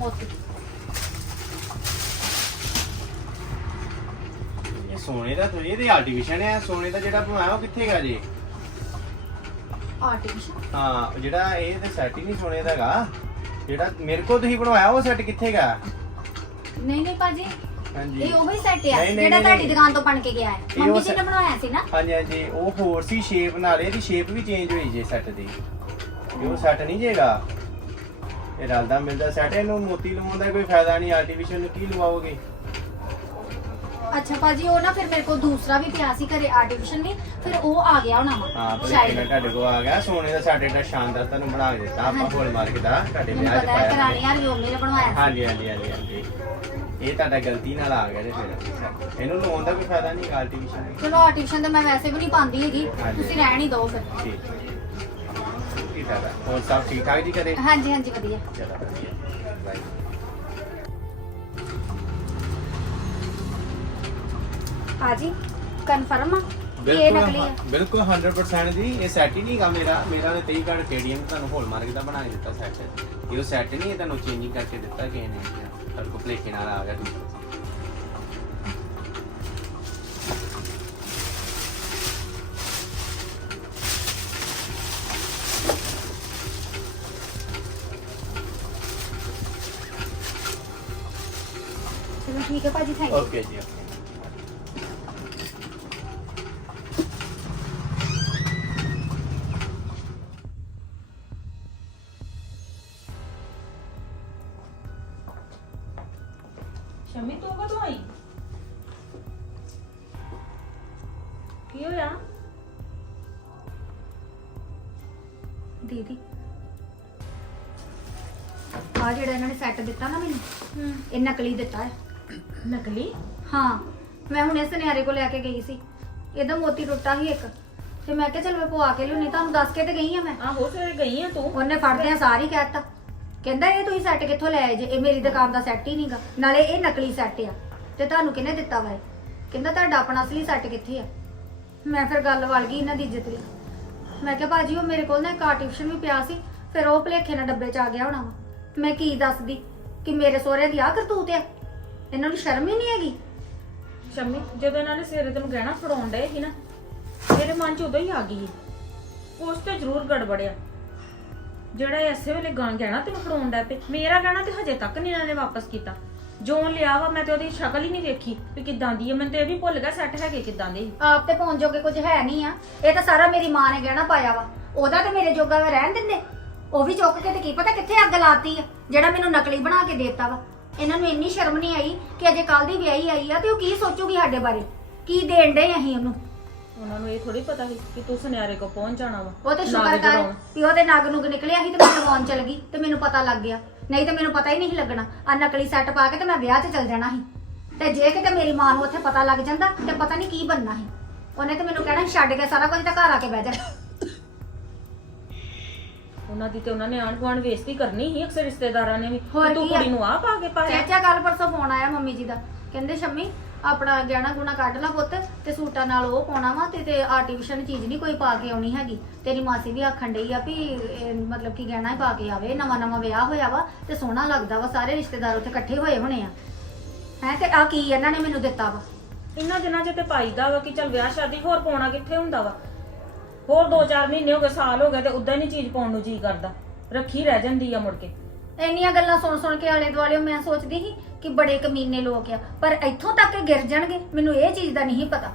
ਮੋਤੀ ਇਹ ਸੋਨੇ ਦਾ ਤੁਸੀਂ ਇਹਦੇ ਆਰਟੀਫੀਸ਼ਲ ਹੈ ਸੋਨੇ ਦਾ ਜਿਹੜਾ ਬਣਾਇਆ ਉਹ ਕਿੱਥੇ ਗਿਆ ਜੀ? ਆਰਟੀਫੀਸ਼ਲ ਹਾਂ ਜਿਹੜਾ ਇਹ ਤੇ ਸੈੱਟ ਹੀ ਨਹੀਂ ਸੋਨੇ ਦਾ ਹੈਗਾ। ਜਿਹੜਾ ਮੇਰੇ ਕੋਲ ਤੁਸੀਂ ਬਣਵਾਇਆ ਉਹ ਸੈੱਟ ਕਿੱਥੇ ਗਿਆ ਨਹੀਂ ਨਹੀਂ ਭਾਜੀ। ਹਾਂਜੀ। ਇਹ ਉਹੀ ਸੈੱਟ ਆ ਨਹੀਂ, ਨਹੀਂ, ਜਿਹੜਾ ਨਹੀਂ, ਤੁਹਾਡੀ ਨਹੀਂ। ਦੁਕਾਨ ਤੋਂ ਬਣ ਕੇ ਗਿਆ ਹੈ। ਇਹ ਮੰਮੀ ਜੀ ਨੇ set- ਬਣਵਾਇਆ ਸੀ ਨਾ? ਹਾਂਜੀ ਹਾਂਜੀ। ਉਹ ਹੋਰ ਸੀ ਸ਼ੇਪ ਨਾਲ ਇਹਦੀ ਸ਼ੇਪ ਵੀ ਚੇਂਜ ਹੋਈ ਜੇ ਸੈੱਟ ਦੀ। ਇਹ ਉਹ ਸੈੱਟ ਨਹੀਂ ਜੇਗਾ ਇਹ ਰਲਦਾ ਮਿਲਦਾ ਸੈੱਟ ਇਹਨੂੰ ਮੋਤੀ ਲਵਾਉਣ ਦਾ ਕੋਈ ਫਾਇਦਾ ਨਹੀਂ ਆਰਟੀਫੀਸ਼ਲ ਨੂੰ ਕੀ ਲਵਾਓਗੇ? ਅੱਛਾ ਭਾਜੀ ਉਹ ਨਾ ਫਿਰ ਮੇਰੇ ਕੋਲ ਦੂਸਰਾ ਵੀ ਪਿਆ ਸੀ ਘਰੇ ਆਰਟੀਫੀਸ਼ਲ ਨਹੀਂ ਫਿਰ ਉਹ ਆ ਗਿਆ ਹੋਣਾ ਹਾਂ ਵਾ ਤੁਹਾਡੇ ਕੋਲ ਆ ਗਿਆ ਸੋਨੇ ਦਾ ਸਾਡੇ ਦਾ ਸ਼ਾਨਦਾਰ ਤੁਹਾਨੂੰ ਬਣਾ ਕੇ ਦਿੱਤਾ ਆਪਾਂ। ਹੋਲ ਮਾਰਕ ਦਾ ਤੁਹਾਡੇ ਮੈਨੂੰ ਵਿਆਹ 'ਚ ਪਤਾ ਹੈ ਪਾਇਆ ਕਰਾਣੀ ਯਾਰ ਮੰਮੀ ਨੇ ਬਣਵਾਇਆ ਹਾਂਜੀ ਹਾਂਜੀ ਹਾਂਜੀ ਹਾਂਜੀ। ਇਹ ਤੁਹਾਡਾ ਗਲਤੀ ਨਾਲ ਆ ਗਿਆ ਜੇ ਫਿਰ ਇਹਨੂੰ ਲਵਾਉਣ ਦਾ ਕੋਈ ਫਾਇਦਾ ਨਹੀਂ ਆਰਟੀਫੀਸ਼ਲ ਚਲੋ ਆਰਟੀਫੀਸ਼ਲ ਤਾਂ ਮੈਂ ਵੈਸੇ ਵੀ ਨਹੀਂ ਪਾਉਂਦੀ ਹੈਗੀ ਹਾਂਜੀ। ਤੁਸੀਂ ਰਹਿਣ ਹੀ ਦਿਓ ਫਿਰ। ਠੀਕ। ਕੀ ਫਾਇਦਾ ਹੋਰ ਸਭ ਠੀਕ ਠਾਕ ਜੀ ਕਰੇ ਹਾਂਜੀ ਹਾਂਜੀ ਵਧੀਆ। ਚਲੋ ਵਧੀਆ। ਬਾਈ ਭਾਜੀ ਕਨਫਰਮ ਆ? ਕਿ ਇਹ ਨਕਲੀ ਆ? ਬਿਲਕੁਲ 100% ਜੀ। ਇਹ ਸੈੱਟ ਹੀ ਨਹੀਂਗਾ ਮੇਰਾ। ਮੇਰਾ ਨੇ 23 ਕਾਰਡ KDM ਤੁਹਾਨੂੰ ਹੋਲ ਮਾਰਕ ਦਾ ਬਣਾ ਕੇ ਦਿੱਤਾ ਸੈੱਟ ਇਹ ਉਹ ਸੈੱਟ ਨਹੀਂ ਇਹ ਤੁਹਾਨੂੰ ਚੇਂਜਿੰਗ ਕਰਕੇ ਦਿੱਤਾ ਕਿਸੇ ਨੇ। ਤੁਹਾਡੇ ਕੋਲ ਭਲੇਖੇ ਨਾਲ ਆ ਗਿਆ। ਦੂਸਰਾ ਠੀਕ ਹੈ ਭਾਜੀ ਥੈਂਕ ਯੂ ਓਕੇ ਜੀ okay. ਸ਼ਮੀ ਤੂੰ ਕਦੋਂ ਆਈ? ਕੀ ਹੋਇਆ? ਦੀਦੀ ਆ ਜਿਹੜਾ ਇਹਨਾਂ ਨੇ ਸੈੱਟ ਦਿੱਤਾ ਨਾ ਮੈਨੂੰ ਇਹ ਨਕਲੀ ਦਿੱਤਾ ਹੈ। ਨਕਲੀ? ਹਾਂ ਮੈਂ ਹੁਣ ਇਸ ਨਿਆਰੇ ਕੋਲ ਲੈ ਕੇ ਗਈ ਸੀ। ਇਹਦਾ ਮੋਤੀ ਟੁੱਟਾ ਸੀ ਇੱਕ। ਤੇ ਮੈਂ ਕਿਹਾ ਚਲ ਮੈਂ ਪਵਾ ਕੇ ਲਿਉਣੀ ਤੁਹਾਨੂੰ ਦੱਸ ਕੇ ਤੇ ਗਈ ਆ ਮੈਂ। ਆਹੋ ਸਵੇਰੇ ਗਈ ਆ ਤੂੰ। ਉਹਨੇ ਫੜਦਿਆਂ ਸਾਰੀ ਕਹਿਤਾ ਕਹਿੰਦਾ ਇਹ ਤੁਸੀਂ ਸੈੱਟ ਕਿੱਥੋਂ ਲੈ ਆਏ ਜੇ? ਇਹ ਮੇਰੀ ਦੁਕਾਨ ਦਾ ਸੈੱਟ ਹੀ ਨਹੀਂਗਾ ਨਾਲੇ ਇਹ ਨਕਲੀ ਸੈੱਟ ਆ। ਤੇ ਤੁਹਾਨੂੰ ਕਿਹਨੇ ਦਿੱਤਾ ਵਾ ਇਹ? ਕਹਿੰਦਾ ਤੁਹਾਡਾ ਆਪਣਾ ਅਸਲੀ ਸੈੱਟ ਕਿੱਥੇ ਆ? ਮੈਂ ਫਿਰ ਗੱਲ ਵਲ ਗਈ ਇਹਨਾਂ ਦੀ ਇੱਜ਼ਤ ਲਈ। ਮੈਂ ਕਿਹਾ ਬਾਜੀ ਉਹ ਮੇਰੇ ਕੋਲ ਨਾ ਇੱਕ ਆਰਟੀਫੀਸ਼ਲ ਵੀ ਪਿਆ ਸੀ। ਫਿਰ ਉਹ ਭਲੇਖੇ ਨਾਲ ਡੱਬੇ 'ਚ ਆ ਗਿਆ ਹੋਣਾ ਵਾ। ਮੈਂ ਕੀ ਦੱਸਦੀ ਕਿ ਮੇਰੇ ਸਹੁਰਿਆਂ ਦੀ ਆ ਕਰਤੂਤ ਆ? ਇਹਨਾਂ ਨੂੰ ਸ਼ਰਮ ਹੀ ਨਹੀਂ ਹੈਗੀ? ਸ਼ਮੀ ਜਦੋਂ ਇਹਨਾਂ ਨੇ ਸਵੇਰੇ ਤੈਨੂੰ ਗਹਿਣਾ ਫੜਾਉਣ ਡਏ ਸੀ ਨਾ ਮੇਰੇ ਮਨ 'ਚ ਉਦੋਂ ਹੀ ਆ ਗਈ ਉਸ ਤੇ ਜ਼ਰੂਰ ਗੜਬੜਿਆ। ਜਿਹੜਾ ਇਹ ਐਸੇ ਵੇਲੇ ਗਾਂ ਗਹਿਣਾ ਤੈਨੂੰ ਫੜਾਉਣ ਡੈ ਪਏ ਮੇਰਾ ਗਹਿਣਾ ਤੇ ਹਜੇ ਤੱਕ ਨਹੀਂ ਇਹਨਾਂ ਨੇ ਵਾਪਸ ਕੀਤਾ। ਜੋ ਲਿਆ ਵਾ ਮੈਂ ਤੇ ਉਹਦੀ ਸ਼ਕਲ ਹੀ ਨਹੀਂ ਵੇਖੀ ਵੀ ਕਿੱਦਾਂ ਦੀ ਹੈ ਮੈਨੂੰ ਤੇ ਇਹ ਵੀ ਭੁੱਲ ਗਿਆ ਸੈੱਟ ਹੈਗੇ ਕਿੱਦਾਂ ਦੇ ਸੀ। ਆਪ ਤੇ ਪਾਉਣ ਜੋਗੇ ਕੁਝ ਹੈ ਨਹੀਂ ਆ। ਇਹ ਤਾਂ ਸਾਰਾ ਮੇਰੀ ਮਾਂ ਨੇ ਗਹਿਣਾ ਪਾਇਆ ਵਾ। ਉਹਦਾ ਤੇ ਮੇਰੇ ਜੋਗਾ ਵਾ ਰਹਿਣ ਦਿੰਦੇ। ਉਹ ਵੀ ਚੁੱਕ ਕੇ ਤੇ ਕੀ ਪਤਾ ਕਿੱਥੇ ਅੱਗ ਲਾਤੀ ਆ ਜਿਹੜਾ ਮੈਨੂੰ ਨਕਲੀ ਬਣਾ ਕੇ ਦੇਤਾ ਵਾ। ਇਹਨਾਂ ਨੂੰ ਇੰਨੀ ਸ਼ਰਮ ਨਹੀਂ ਆਈ ਕਿ ਅਜੇ ਕੱਲ ਦੀ ਵਿਆਹੀ ਆਈ ਆ ਤੇ ਉਹ ਕੀ ਸੋਚੂਗੀ ਸਾਡੇ ਬਾਰੇ? ਕੀ ਦੇਣ ਦੇ ਅਸੀਂ ਉਹਨੂੰ? ਉਹਨਾਂ ਨੂੰ ਇਹ ਥੋੜੀ ਪਤਾ ਸੀ ਕਿ ਤੂੰ ਸੁਨਿਆਰੇ ਕੋ ਪਹੁੰਚ ਜਾਣਾ ਵਾ ਉਹ ਤੇ ਸ਼ੁਕਰ ਕਰ ਜਗਾਉਣ। ਵੀ ਉਹਦੇ ਨਗ ਨੁਗ ਨਿਕਲਿਆ ਸੀ ਤੇ ਮੈਂ ਲਵਾਉਣ ਚਲ ਗਈ ਤੇ ਮੈਨੂੰ ਪਤਾ ਲੱਗ ਗਿਆ। ਨਹੀਂ ਤੇ ਮੈਨੂੰ ਪਤਾ ਹੀ ਨਹੀਂ ਸੀ ਲੱਗਣਾ। ਆ ਨਕਲੀ ਸੈੱਟ ਪਾ ਕੇ ਤੇ ਮੈਂ ਵਿਆਹ 'ਚ ਚਲ ਜਾਣਾ ਸੀ। ਤੇ ਜੇ ਕਿਤੇ ਮੇਰੀ ਮਾਂ ਨੂੰ ਉੱਥੇ ਪਤਾ ਲੱਗ ਜਾਂਦਾ ਤੇ ਪਤਾ ਨਹੀਂ ਕੀ ਬਣਨਾ ਸੀ। ਉਹਨੇ ਤੇ ਮੈਨੂੰ ਕਹਿਣਾ ਛੱਡ ਕੇ ਸਾਰਾ ਕੁਝ ਤੇ ਘਰ ਆ ਕੇ ਬਹਿ ਜਾ। ਉਹਨਾਂ ਦੀ ਤੇ ਉਹਨਾਂ ਨੇ ਆਣ ਗੁਆਂਢ ਬੇਇੱਜ਼ਤੀ ਕਰਨੀ ਸੀ ਅਕਸਰ ਰਿਸ਼ਤੇਦਾਰਾਂ ਨੇ ਵੀ। ਹੋਰ ਤੂੰ ਕੀ ਆ? ਕੁੜੀ ਨੂੰ ਆ ਪਾ ਕੇ ਪਾਇਆ। ਚਾਚਾ ਕੱਲ ਪਰਸੋਂ ਫੋਨ ਆਇਆ ਮੰਮੀ ਜੀ ਦਾ। ਕਹਿੰਦੇ ਸ਼ੰਮੀ ਆਪਣਾ ਗਹਿਣਾ ਗੁਣਾ ਕੱਢ ਲਾ ਪੁੱਤ ਤੇ ਸੂਟਾਂ ਨਾਲ ਉਹ ਪਾਉਣਾ ਵਾ ਤੇ ਤੇ ਆਰਟੀਫੀਸ਼ਲ ਚੀਜ਼ ਨਹੀਂ ਕੋਈ ਪਾ ਕੇ ਆਉਣੀ ਹੈਗੀ। ਤੇਰੀ ਮਾਸੀ ਵੀ ਆਖਣ ਡਈ ਆ ਵੀ ਇਹ ਮਤਲਬ ਕਿ ਗਹਿਣਾ ਹੀ ਪਾ ਕੇ ਆਵੇ ਨਵਾਂ ਨਵਾਂ ਵਿਆਹ ਹੋਇਆ ਵਾ ਤੇ ਸੋਹਣਾ ਲੱਗਦਾ ਵਾ ਸਾਰੇ ਰਿਸ਼ਤੇਦਾਰ ਉੱਥੇ ਇਕੱਠੇ ਹੋਏ ਹੋਣੇ ਆ। ਹੈ ਤੇ ਆ ਕੀ ਇਹਨਾਂ ਨੇ ਮੈਨੂੰ ਦਿੱਤਾ ਵਾ? ਇੰਨਾ ਦਿਨਾਂ 'ਚ ਤੇ ਪਾਈਦਾ ਵਾ ਕਿ ਚਲ ਵਿਆਹ ਸ਼ਾਦੀ ਹੋਰ ਪਾਉਣਾ ਕਿੱਥੇ ਹੁੰਦਾ ਵਾ? ਹੋਰ 2-4 ਮਹੀਨੇ ਹੋ ਗਏ ਸਾਲ ਹੋ ਗਏ ਤੇ ਉਦਾਂ ਹੀ ਨਹੀਂ ਚੀਜ਼ ਪਾਉਣ ਨੂੰ ਜੀ ਕਰਦਾ। ਰੱਖੀ ਰਹਿ ਜਾਂਦੀ ਆ ਮੁੜ ਕੇ। ਇੰਨੀਆਂ ਗੱਲਾਂ ਸੁਣ ਸੁਣ ਕੇ ਆਲੇ ਦੁਆਲੇ ਮੈਂ ਸੋਚਦੀ ਸੀ ਕਿ ਬੜੇ ਕਮੀਨੇ ਲੋਕ ਆ ਪਰ ਇੱਥੋਂ ਤੱਕ ਇਹ ਗਿਰ ਜਾਣਗੇ ਮੈਨੂੰ ਇਹ ਚੀਜ਼ ਦਾ ਨਹੀਂ ਪਤਾ।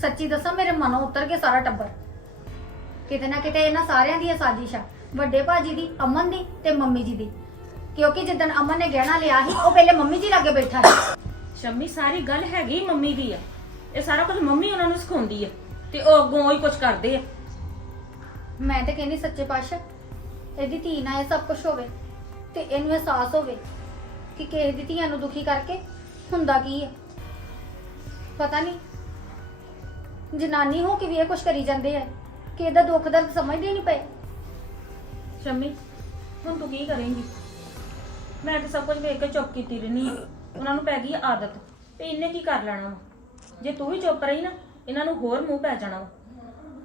ਸੱਚੀ ਦੱਸਾਂ ਮੇਰੇ ਮਨੋਂ ਉਤਰ ਕੇ ਸਾਰਾ ਟੱਬਰ। ਕਿਤੇ ਨਾ ਕਿਤੇ ਇਹਨਾਂ ਸਾਰਿਆਂ ਦੀ ਇਹ ਸਾਜ਼ਿਸ਼ ਆ ਵੱਡੇ ਭਾਜੀ ਦੀ ਅਮਨ ਦੀ ਤੇ ਮੰਮੀ ਜੀ ਦੀ। ਕਿਉਂਕਿ ਜਿੱਦਣ ਅਮਨ ਨੇ ਗਹਿਣਾ ਲਿਆ ਸੀ ਉਹ ਪਹਿਲੇ ਮੰਮੀ ਜੀ ਲਾਗੇ ਬੈਠਾ ਸੀ। ਸ਼ੰਮੀ ਸਾਰੀ ਗੱਲ ਹੈਗੀ ਮੰਮੀ ਦੀ ਆ। ਇਹ ਸਾਰਾ ਕੁਝ ਮੰਮੀ ਉਹਨਾਂ ਨੂੰ ਸਿਖਾਉਂਦੀ ਆ। ਤੇ ਉਹ ਅੱਗੋਂ ਹੀ ਕੁਝ ਕਰਦੇ ਆ। ਮੈਂ ਤੇ ਕਹਿੰਦੀ ਸੱਚੇ ਪਾਤਸ਼ਾਹ ਇਹਦੀ ਧੀ ਨਾਲ ਇਹ ਸਭ ਕੁਝ ਹੋਵੇ ਤੇ ਇਹਨੂੰ ਅਹਿਸਾਸ ਹੋਵੇ ਕਿ ਕਿਸੇ ਦੀ ਧੀਆਂ ਨੂੰ ਦੁਖੀ ਕਰਕੇ ਹੁੰਦਾ ਕੀ ਹੈ ਪਤਾ ਨਹੀਂ ਜਨਾਨੀ ਹੋ ਕੇ ਵੀ ਇਹ ਕੁਝ ਕਰੀ ਜਾਂਦੇ ਆ ਕਿ ਇਹਦਾ ਦੁੱਖ ਦਰਦ ਸਮਝਦੇ ਹੀ ਨਹੀਂ ਪਏ। ਸ਼ੰਮੀ ਹੁਣ ਤੂੰ ਕੀ ਕਰੇਂਗੀ? ਮੈਂ ਤੇ ਸਭ ਕੁਝ ਵੇਖ ਕੇ ਚੁੱਪ ਕੀਤੀ ਰਹਿਣੀ ਉਹਨਾਂ ਨੂੰ ਪੈ ਗਈ ਆਦਤ ਤੇ ਇਹਨੇ ਕੀ ਕਰ ਲੈਣਾ ਵਾ? ਜੇ ਤੂੰ ਵੀ ਚੁੱਪ ਰਹੀ ਨਾ ਇਹਨਾਂ ਨੂੰ ਹੋਰ ਮੂੰਹ ਪੈ ਜਾਣਾ ਵਾ।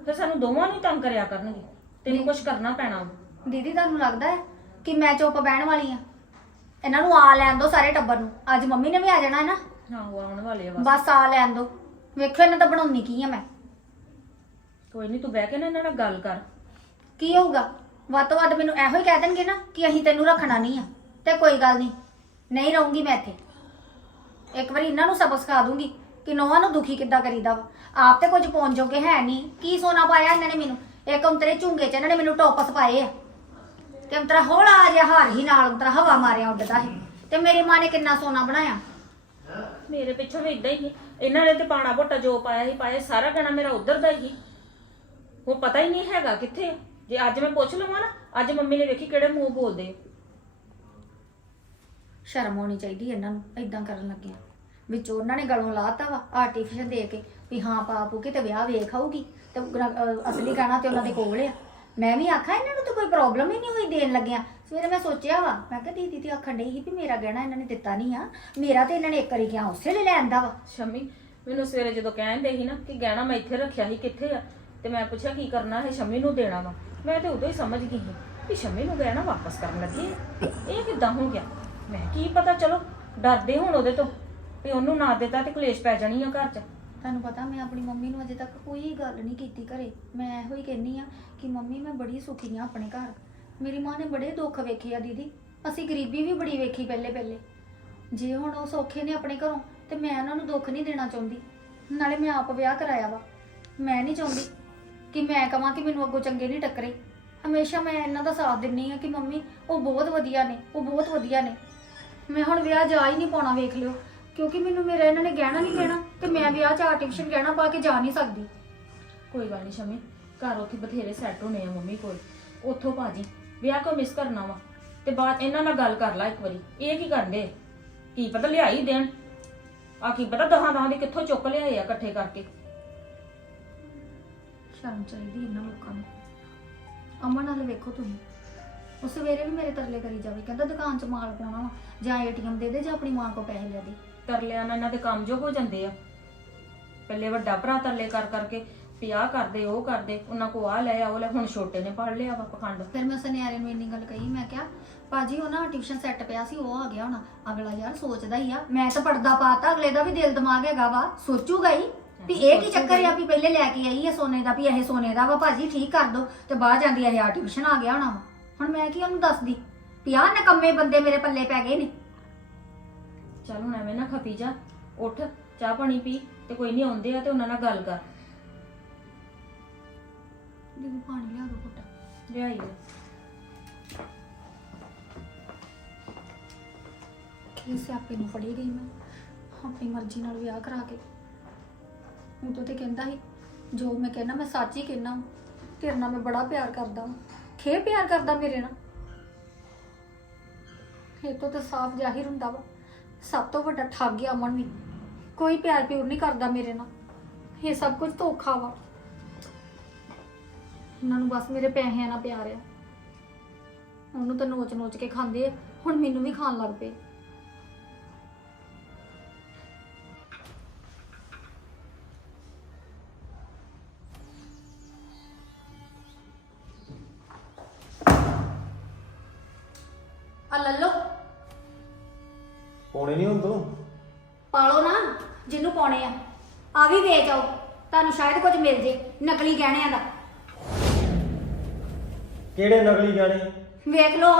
ਫਿਰ ਸਾਨੂੰ ਦੋਵਾਂ ਨੂੰ ਹੀ ਤੰਗ ਕਰਿਆ ਕਰਨਗੇ। ਤੈਨੂੰ ਕੁਝ ਕਰਨਾ ਪੈਣਾ ਵਾ। ਦੀਦੀ ਤੁਹਾਨੂੰ ਲੱਗਦਾ ਹੈ ਕਿ ਮੈਂ ਚੁੱਪ ਬਹਿਣ ਵਾਲੀ ਆ ਇਹਨਾਂ ਨੂੰ ਆ ਲੈਣ ਦੋ ਸਾਰੇ ਟੱਬਰ ਨੂੰ। ਅੱਜ ਮੰਮੀ ਨੇ ਵੀ ਆ ਜਾਣਾ ਹੈ ਨਾ। ਹਾਂ ਉਹ ਆਉਣ ਵਾਲੇ ਆ ਬਸ। ਬਸ ਆ ਲੈਣ ਦੋ। ਵੇਖੋ ਇਹਨਾਂ ਦਾ ਬਣਾਉਣੀ ਕੀ ਆ ਮੈਂ। ਕੋਈ ਨਹੀਂ ਤੂੰ ਬਹਿ ਕੇ ਨਾ ਇਹਨਾਂ ਨਾਲ ਗੱਲ ਕਰ। ਕੀ ਹੋਊਗਾ? ਵੱਧ ਤੋਂ ਵੱਧ ਮੈਨੂੰ ਇਹੋ ਹੀ ਕਹਿ ਦੇਣਗੇ ਨਾ ਕਿ ਅਸੀਂ ਤੈਨੂੰ ਰੱਖਣਾ ਨਹੀਂ ਆ। ਤੇ ਕੋਈ ਗੱਲ ਨਹੀਂ ਨਹੀਂ ਰਹੂੰਗੀ ਮੈਂ ਇੱਥੇ। ਇੱਕ ਵਾਰੀ ਇਹਨਾਂ ਨੂੰ ਸਬਕ ਸਿਖਾ ਦੂੰਗੀ। ਕਿ ਨੋਹਾਂ ਨੂੰ ਦੁਖੀ ਕਿੱਦਾਂ ਕਰੀਦਾ ਵਾ? ਆਪ ਤੇ ਕੁਝ ਪਾਉਣ ਜੋਗੇ ਹੈ ਨਹੀਂ। ਕੀ ਸੋਨਾ ਪਾਇਆ ਇਹਨਾਂ ਨੇ ਮੈਨੂੰ? ਇੱਕ ਅੰਤਰੇ ਝੁੰਗੇ ਚ ਇਹਨਾਂ ਨੇ ਮੈਨੂੰ ਟੋਪਸ ਪਾਏ ਆ। ਤੇ ਅੰਤਰਾ ਹੌਲਾ ਜਿਹਾ ਹਾਰ ਹੀ ਨਾਲ ਅੰਤਰਾ ਹਵਾ ਮਾਰਿਆ ਉੱਡਦਾ ਸੀ। ਤੇ ਮੇਰੀ ਮਾਂ ਨੇ ਕਿੰਨਾ ਸੋਨਾ ਬਣਾਇਆ? ਮੇਰੇ ਪਿੱਛੋਂ ਵੀ ਇਦਾਂ ਹੀ। ਇਹਨਾਂ ਨੇ ਤੇ ਪਾਣਾ ਭੋਟਾ ਜੋ ਪਾਇਆ ਸੀ ਪਾਇਆ ਸਾਰਾ ਗਣਾ ਮੇਰਾ ਉਧਰ ਦਾ ਹੀ ਉਹ ਪਤਾ ਹੀ ਨਹੀਂ ਹੈਗਾ ਕਿੱਥੇ ਆ। ਜੇ ਅੱਜ ਮੈਂ ਪੁੱਛ ਲਵਾਂ ਨਾ ਅੱਜ ਮੰਮੀ ਨੇ ਵੇਖੀ ਕਿਹੜੇ ਮੂੰਹ ਬੋਲਦੇ। ਆ। ਸ਼ਰਮ ਹੋਣੀ ਚਾਹੀਦੀ ਇਹਨਾਂ ਨੂੰ ਇਦਾਂ ਕਰਨ ਲੱਗਿਆ। ਵਿੱਚੋਂ ਉਹਨਾਂ ਨੇ ਗਲੋਂ ਲਾਤਾ ਵਾ ਆਰਟੀਫੀਸ਼ਲ ਦੇ ਕੇ ਵੀ ਹਾਂ ਪਾਪੂ ਕਿਤੇ ਵਿਆਹ ਵੇਖ ਆਊਗੀ ਤੇ ਗਰਾ- ਅਹ ਅਸਲੀ ਗਾਣਾ ਤੇ ਉਹਨਾਂ ਦੇ ਕੋਲ ਆ। ਮੈਂ ਵੀ ਆਖਾਂ ਇਹਨਾਂ ਨੂੰ ਤਾਂ ਕੋਈ ਪ੍ਰੋਬਲਮ ਹੀ ਨਹੀਂ ਹੋਈ ਦੇਣ ਲੱਗਿਆ। ਸਵੇਰੇ ਮੈਂ ਸੋਚਿਆ ਵਾ, ਮੈਂ ਕਿਹਾ ਦੀਦੀ ਤੇ ਆਖਣ ਡਈ ਸੀ ਵੀ ਮੇਰਾ ਗਹਿਣਾ ਇਹਨਾਂ ਨੇ ਦਿੱਤਾ ਨਹੀਂ ਆ, ਮੇਰਾ ਤੇ ਇਹਨਾਂ ਨੇ ਇੱਕ ਵਾਰੀ ਗਿਆ ਉਸੇ ਲਈ ਲੈਂਦਾ ਵਾ। ਸ਼ਮੀ, ਮੈਨੂੰ ਸਵੇਰੇ ਜਦੋਂ ਕਹਿੰਦੇ ਸੀ ਨਾ ਕਿ ਗਹਿਣਾ ਮੈਂ ਇੱਥੇ ਰੱਖਿਆ ਸੀ ਕਿੱਥੇ ਆ, ਤੇ ਮੈਂ ਪੁੱਛਿਆ ਕੀ ਕਰਨਾ ਹੈ ਸ਼ਮੀ ਨੂੰ ਦੇਣਾ ਵਾ। ਮੈਂ ਤੇ ਉਦੋਂ ਹੀ ਸਮਝ ਗਈ ਸੀ ਵੀ ਸ਼ਮੀ ਨੂੰ ਗਹਿਣਾ ਵਾਪਸ ਕਰਨ ਲੱਗੀ ਆ। ਇਹ ਕਿੱਦਾਂ ਹੋ ਗਿਆ? ਮੈਂ ਕੀ ਪਤਾ, ਚਲੋ, ਡਰਦੇ ਹੁਣ ਉਹਦੇ ਤੋਂ। ਵੀ ਉਹਨੂੰ ਨਾ ਦਿੱਤਾ ਤੇ ਕਲੇਸ਼ ਪੈ ਜਾਣੀ ਆ ਘਰ 'ਚ। ਤੁਹਾਨੂੰ ਪਤਾ ਮੈਂ ਆਪਣੀ ਮੰਮੀ ਨੂੰ ਅਜੇ ਤੱਕ ਕੋਈ ਗੱਲ ਨਹੀਂ ਕੀਤੀ ਘਰੇ। ਮੈਂ ਇਹੋ ਹੀ ਕਹਿੰਨੀ ਆ ਕਿ ਮੰਮੀ, ਮੈਂ ਬੜੀ ਸੁਖੀ ਆ ਆਪਣੇ ਘਰ। ਮੇਰੀ ਮਾਂ ਨੇ ਬੜੇ ਦੁੱਖ ਵੇਖੇ ਆ ਦੀਦੀ। ਅਸੀਂ ਗਰੀਬੀ ਵੀ ਬੜੀ ਵੇਖੀ ਪਹਿਲੇ ਪਹਿਲੇ। ਜੇ ਹੁਣ ਉਹ ਸੌਖੇ ਨੇ ਆਪਣੇ ਘਰੋਂ, ਤੇ ਮੈਂ ਉਹਨਾਂ ਨੂੰ ਦੁੱਖ ਨਹੀਂ ਦੇਣਾ ਚਾਹੁੰਦੀ। ਨਾਲੇ ਮੈਂ ਆਪ ਵਿਆਹ ਕਰਾਇਆ ਵਾ। ਮੈਂ ਨਹੀਂ ਚਾਹੁੰਦੀ ਕਿ ਮੈਂ ਕਹਾਂ ਕਿ ਮੈਨੂੰ ਅੱਗੋਂ ਚੰਗੇ ਨਹੀਂ ਟੱਕਰੇ। ਹਮੇਸ਼ਾ ਮੈਂ ਇਹਨਾਂ ਦਾ ਸਾਥ ਦਿੰਨੀ ਆ ਕਿ ਮੰਮੀ, ਉਹ ਬਹੁਤ ਵਧੀਆ ਨੇ, ਉਹ ਬਹੁਤ ਵਧੀਆ ਨੇ। ਮੈਂ ਹੁਣ ਵਿਆਹ ਜਾ ਹੀ ਨਹੀਂ ਪਾਉਣਾ, ਵੇਖ ਲਿਓ। ਕਿਉਂਕਿ ਮੈਨੂੰ ਮੇਰਾ ਇਹਨਾਂ ਨੇ ਗਹਿਣਾ ਨਹੀਂ ਦੇਣਾ ਤੇ ਮੈਂ ਵਿਆਹ 'ਚ ਆਰਟੀਫੀਸ਼ਲ ਗਹਿਣਾ ਪਾ ਕੇ ਜਾ ਨਹੀਂ ਸਕਦੀ। ਕੋਈ ਗੱਲ ਨਹੀਂ ਸ਼ਮੀ ਘਰ ਉੱਥੇ ਬਥੇਰੇ ਸੈੱਟ ਹੋਣੇ ਆ ਮੰਮੀ ਕੋਲ। ਉੱਥੋਂ ਭਾਜੀ ਵਿਆਹ ਕੋ ਮਿਸ ਕਰਨਾ ਵਾ। ਤੇ ਬਾਅਦ ਇਹਨਾਂ ਨਾਲ ਗੱਲ ਕਰ ਲੈ ਇੱਕ ਵਾਰੀ। ਇਹ ਕੀ ਕਰਦੇ? ਕੀ ਪਤਾ ਲਿਆਈ ਦੇਣ? ਆ ਕੀ ਪਤਾ ਦਹਾਂ ਦਹਾਂ ਦੇ ਕਿੱਥੋਂ ਚੁੱਕ ਲਿਆਏ ਆ ਇਕੱਠੇ ਕਰਕੇ? ਸ਼ਰਮ ਚਾਹੀਦੀ ਇਹਨਾਂ ਲੋਕਾਂ ਨੂੰ। ਅਮਨ ਨਾਲ ਵੇਖੋ ਤੁਸੀਂ। ਉਹ ਸਵੇਰੇ ਵੀ ਮੇਰੇ ਤਰਲੇ ਕਰੀ ਜਾਵੇ ਕਹਿੰਦਾ ਦੁਕਾਨ 'ਚ ਮਾਲ ਪਾਉਣਾ ਵਾ ਜਾਂ ਏਟੀਐਮ ਦੇ ਦੇ ਜਾਂ ਆਪਣੀ ਮਾਂ ਕੋ ਪੈਸੇ ਲੈ ਦੇ। ਤਰਲਿਆਂ ਨਾਲ ਇਹਨਾਂ ਦੇ ਕੰਮ ਜੋ ਹੋ ਜਾਂਦੇ ਆ। ਪਹਿਲੇ ਵੱਡਾ ਭਰਾ ਤਰਲੇ ਕਰ ਕਰਕੇ ਪਿਆ ਕਰਦੇ ਉਹ ਕਰਦੇ ਉਹਨਾਂ ਕੋ ਆ ਲੈ ਆ ਉਹ ਲੈ ਹੁਣ ਛੋਟੇ ਨੇ ਪੜ ਲਿਆ ਵਾ ਪਖੰਡ। ਫਿਰ ਮੈਂ ਸੁਨਿਆਰੇ ਨੂੰ ਇੰਨੀ ਗੱਲ ਕਹੀ ਮੈਂ ਕਿਹਾ ਭਾਜੀ ਉਹ ਨਾ ਆਰਟੀਫੀਸ਼ਲ ਸੈੱਟ ਪਿਆ ਸੀ ਉਹ ਆ ਗਿਆ ਹੁਣ। ਅਗਲਾ ਯਾਰ ਸੋਚਦਾ ਹੀ ਆ ਮੈਂ ਤਾਂ ਪਰਦਾ ਪਾਤਾ ਅਗਲੇ ਦਾ ਵੀ ਦਿਲ ਦਿਮਾਗ ਹੈਗਾ ਵਾ। ਸੋਚੂਗਾ ਹੀ ਵੀ ਇਹ ਕੀ ਚੱਕਰ ਆ ਵੀ ਪਹਿਲੇ ਲੈ ਕੇ ਆਈ ਹੈ ਸੋਨੇ ਦਾ ਵੀ ਇਹ ਸੋਨੇ ਦਾ ਵਾ ਭਾਜੀ ਠੀਕ ਕਰ ਦੋ ਤੇ ਬਾਅਦ ਜਾਂਦੀ ਇਹ ਆਰਟੀਫੀਸ਼ਲ ਆ ਗਿਆ ਹੋਣਾ ਵਾ। ਹੁਣ ਮੈਂ ਕੀ ਉਹਨੂੰ ਦੱਸਦੀ? ਵੀ ਆਹ ਨਕੰਮੇ ਬੰਦੇ ਮੇਰੇ ਪੱਲੇ ਪੈ ਗਏ ਨੇ। ਚੱਲ ਹੁਣ ਐਵੇਂ ਨਾ ਖਪੀ ਜਾ ਉੱਠ ਚਾਹ ਪਾਣੀ ਪੀ ਤੇ ਕੋਈ ਨਹੀਂ ਆਉਂਦੇ ਆ ਤੇ ਉਹਨਾਂ ਨਾਲ ਗੱਲ ਕਰ। ਦੀਦੀ ਪਾਣੀ ਲਿਆ ਦੋ ਘੁੱਟ। ਲਿਆਈ ਆ। ਕੀ ਸਿਆਪੇ ਨੂੰ ਫੜੀ ਗਈ ਮੈਂ ਆਪਣੀ ਮਰਜ਼ੀ ਨਾਲ ਵਿਆਹ ਕਰਾ ਕੇ। ਉਦੋਂ ਤੇ ਕਹਿੰਦਾ ਸੀ ਜੋ ਮੈਂ ਕਹਿਣਾ ਮੈਂ ਸੱਚ ਹੀ ਕਹਿਣਾ ਤੇਰੇ ਨਾਲ ਮੈਂ ਬੜਾ ਪਿਆਰ ਕਰਦਾ ਹਾਂ ਖੇ ਪਿਆਰ ਕਰਦਾ ਮੇਰੇ ਨਾਲ। ਇਹ ਤੋਂ ਤਾਂ ਸਾਫ਼ ਜ਼ਾਹਿਰ ਹੁੰਦਾ ਵਾ। ਸਭ ਤੋਂ ਵੱਡਾ ਠੱਗ ਆ ਅਮਨ ਵੀ। ਕੋਈ ਪਿਆਰ ਪਿਉਰ ਨਹੀਂ ਕਰਦਾ ਮੇਰੇ ਨਾਲ। ਇਹ ਸਭ ਕੁਝ ਧੋਖਾ ਵਾ। ਉਹਨਾਂ ਨੂੰ ਬਸ ਮੇਰੇ ਪੈਸਿਆਂ ਨਾਲ ਪਿਆਰ ਆ। ਉਹਨੂੰ ਤਾਂ ਨੋਚ ਨੋਚ ਕੇ ਖਾਂਦੇ ਆ। ਹੁਣ ਮੈਨੂੰ ਵੀ ਖਾਣ ਲੱਗ ਪਏ। ਆ ਲੱਲੋ ਪੌਣੇ ਨਹੀਂ ਹੁਣ ਤੂੰ? ਪਾਲੋ ਨਾ ਜਿਹਨੂੰ ਪਾਉਣੇ ਆ। ਆ ਵੀ ਵੇਚ ਆਓ ਤੁਹਾਨੂੰ ਸ਼ਾਇਦ ਕੁਝ ਮਿਲ ਜੇ ਨਕਲੀ ਗਹਿਣਿਆਂ ਦਾ। ਕਿਹੜੇ ਨਕਲੀ ਗਾਣੇ ਵੇਖ ਲਓ।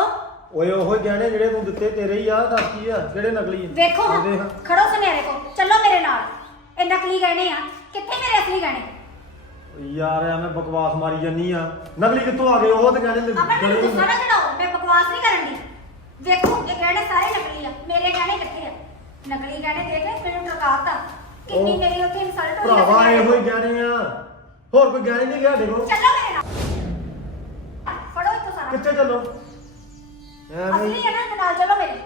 ਓਏ ਉਹੋ ਗਾਣੇ ਜਿਹੜੇ ਤੂੰ ਦਿੱਤੇ ਤੇਰੇ ਹੀ ਆ ਦੱਸ ਕੀ ਆ ਕਿਹੜੇ ਨਕਲੀ ਆ? ਵੇਖੋ ਹਾਂ। ਖੜੋ ਸੁਨਿਆਰੇ ਕੋ ਚੱਲੋ ਮੇਰੇ ਨਾਲ। ਇਹ ਨਕਲੀ ਗਹਿਣੇ ਆ ਕਿੱਥੇ ਮੇਰੇ ਅਸਲੀ ਗਹਿਣੇ? ਯਾਰ ਐਵੇਂ ਬਕਵਾਸ ਮਾਰੀ ਜੰਨੀ ਆ। ਨਕਲੀ ਕਿੱਥੋਂ ਆ ਗਏ? ਉਹ ਤੇ ਅਮਨ ਮੈਨੂੰ ਗੁੱਸਾ ਨਾ ਚੜਾਓ ਮੈਂ ਬਕਵਾਸ ਨਹੀਂ ਕਰਨ ਦੀ। ਵੇਖੋ ਇਹ ਗਹਿਣੇ ਸਾਰੇ ਨਕਲੀ ਆ ਮੇਰੇ ਗਹਿਣੇ ਕਿੱਥੇ ਆ? ਨਕਲੀ ਗਹਿਣੇ ਦੇ ਕੇ ਮੈਨੂੰ ਟਰਕਾਤਾ ਕਿੰਨੀ ਉਹ ਮੇਰੀ ਉੱਥੇ ਇਨਸਲਟ ਹੋਈ ਭਰਾਵਾ ਨਕਲੀ ਇਹੋ ਗਹਿਣੇ। ਹੀ ਆ ਹੋਰ ਕੋਈ ਗਾਣੇ ਨਹੀਂ ਗਿਆ ਦੇਖੋ। ਚੱਲੋ ਮੇਰੇ ਨਾਲ। ਫੜੋ ਇੱਥੋਂ ਸਾਰਾ। ਕਿੱਥੇ ਚੱਲੋ? ਐਵੇਂ ਅਸਲੀ ਹੈ ਨਾ ਨਾਲ ਚੱਲੋ ਮੇਰੇ।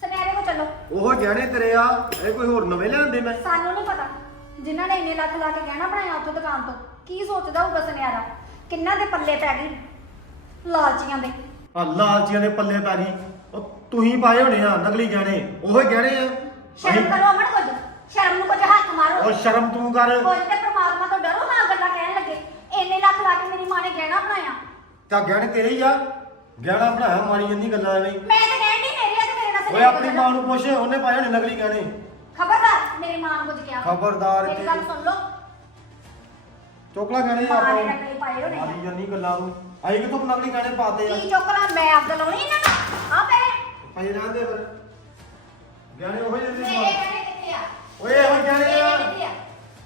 ਸੁਨਿਆਰੇ ਕੋ ਚੱਲੋ। ਉਹ ਗਾਣੇ ਤੇਰੇ ਆ ਇਹ ਕੋਈ ਹੋਰ ਨਵੇਂ ਲਿਆਂਦੇ ਮੈਂ? ਸਾਨੂੰ ਨਹੀਂ ਪਤਾ। ਜਿਨ੍ਹਾਂ ਨੇ ਇੰਨੇ ਲੱਖ ਲਾ ਕੇ ਗਹਿਣਾ ਬਣਾਇਆ ਉੱਥੋਂ ਦੁਕਾਨ ਤੋਂ ਕੀ ਸੋਚਦਾ ਹੋਊਗਾ ਸੁਨਿਆਰਾ? ਕਿੰਨਾ ਦੇ ਪੱਲੇ ਪੈ ਗਈ? ਲਾਲਚੀਆਂ ਦੇ। ਆ ਲਾਲਚੀਆਂ ਦੇ ਪੱਲੇ ਪੈ ਗਈ। ਤੁਸੀਂ ਪਾਏ ਹੋਣੇ ਆ ਨਕਲੀ ਗਾਣੇ ਉਹੋ ਹੀ ਗਾਣੇ ਆ। ਸ਼ਰਮ ਅਸੀਂ- ਕਰੋ ਅਮਨ ਕੁਝ। ਸ਼ਰਮ ਨੂੰ ਕੁਝ ਹੱਥ ਮਾਰੋ। ਉਹ ਸ਼ਰਮ ਤੂੰ ਕਰ। ਕੁਝ ਤੇ ਪ੍ਰਮਾਤਮਾ ਤੋਂ ਡਰੋ ਨਾ ਗੱਲਾਂ ਕਹਿਣ ਲੱਗੇ। ਇੰਨੇ ਲੱਖ ਲਾ ਕੇ ਮੇਰੀ ਮਾਂ ਨੇ ਗਹਿਣਾ ਬਣਾਇਆ। ਤਾਂ ਗਾਣੇ ਤੇਰੇ ਹੀ ਆ। ਗਾਣਾ ਬਣਾਇਆ ਮਾਰੀ ਜੰਨੀ ਗੱਲਾਂ ਐਵੇਂ ਹੀ। ਮੈਂ ਤਾਂ ਕਹਿਣ ਨਹੀਂ ਮੇਰੀ ਆ ਤੇ ਮੇਰੇ ਨਾਲ ਓਏ ਆਪਣੀ ਮਾਂ ਨੂੰ ਪੁੱਛ ਉਹਨੇ ਪਾਇਆ ਨੇ ਨਕਲੀ ਗਹਿਣੇ। ਖਬਰਦਾਰ ਮੇਰੀ ਮਾਂ ਨੂੰ ਕੁਝ ਕਿਹਾ। ਖਬਰਦਾਰ ਮੇਰੀ ਗੱਲ ਸੁਣ ਲਓ। ਚੋਕਲਾ ਗਹਿਣੇ ਮਾਂ ਨੇ ਆਪਾਂ ਨਕਲੀ ਪਾਏ ਹੋਣੇ ਆ। ਜੰਨੀ ਗੱਲਾਂ ਨੂੰ। ਆਈ ਕਿਤੋਂ ਨਕਲੀ ਗਹਿਣੇ ਪਾਤੇ ਆ? ਕੀ ਚੁੱਕਣਾ ਮੈਂ ਅੱਗ ਲਾਉਣੀ ਇਹਨਾਂ ਨੂੰ। ਆ ਪੈ ਭਾਈ ਰਹਿੰਦੇ ਫਿਰ ਗਹਿਣੇ ਉਹ ਜਿਹੇ ਮੇਰੇ ਕਿੱਥੇ ਆ? ਓਏ ਇਹੋ ਗਹਿਣੇ ਮੇਰੇ ਆ। ਕਿੱਥੇ ਆ?